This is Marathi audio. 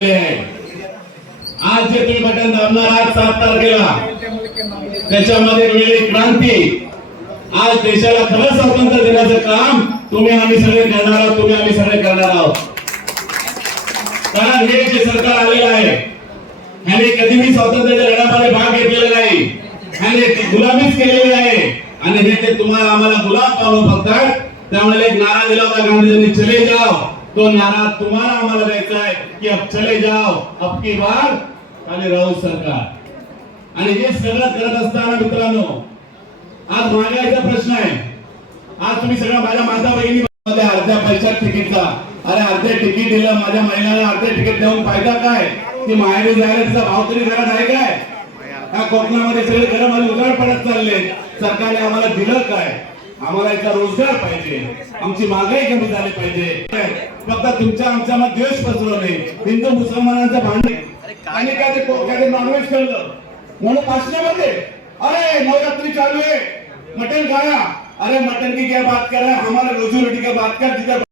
आज जे तुम्ही बटन दाबणार आहात 7 तारखेला त्याच्यामध्ये वेगळी क्रांती। आज देशाला खरं स्वातंत्र्य देण्याचं काम तुम्ही आम्ही सगळे करणार आहोत, तुम्ही आम्ही सगळे करणार आहोत। कारण हे जे सरकार आलेलं आहे ह्याने कधीही स्वातंत्र्याच्या लढ्यामध्ये भाग घेतलेला नाही, ह्याने गुलामीच केलेली आहे आणि हे ते तुम्हाला आम्हाला गुलाम पाहून बघतात। त्यामुळे एक नारा दिला होता गांधीजींनी, चले जाओ, तो नारा तुम्हाला आम्हाला द्यायचा आहे की अब चले जाओ, अब की बार आणि राहुल सरकार। आणि हे सगळं करत असताना मित्रांनो आज महागाईचा प्रश्न आहे। आज तुम्ही सगळं माझ्या माता बहिणीमध्ये अर्ध्या पैशात तिकीटचा, अरे अर्धे तिकीट दिलं माझ्या महिन्याला, अर्धे तिकीट देऊन फायदा काय? ती माहेरी जायला तिचा भाव तरी घरात आहे काय? का कोकणामध्ये सगळे घरं मला उजाड पडत चालले, सरकारने आम्हाला दिलं काय? आम्हाला याचा रोजगार पाहिजे, आमची महागाई कमी झाली पाहिजे। फक्त तुमच्या आमच्यामध्ये द्वेष पसरवणे, हिंदू मुसलमानांचं भांडण आणि काय ते नॉनव्हेज खाल्लं म्हणून भाषणामध्ये अरे नवरात्री चालू है मटन खाया, अरे मटन की क्या बात कर रहा है, हमारा रोजी रोटी का बात कर। जिधर